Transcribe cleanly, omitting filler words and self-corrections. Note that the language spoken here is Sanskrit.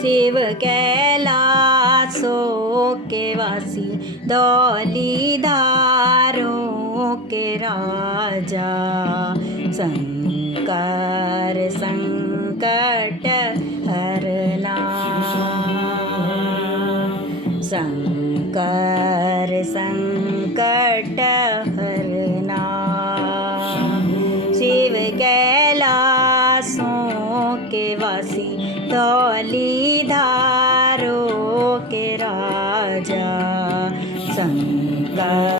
शिव कैलाशों के वासी धौलीधारों के राजा शंकर संकट हरना शंकर संकट हरना शिव कैलाशों के वासी धौलीधारों के राजा शंकर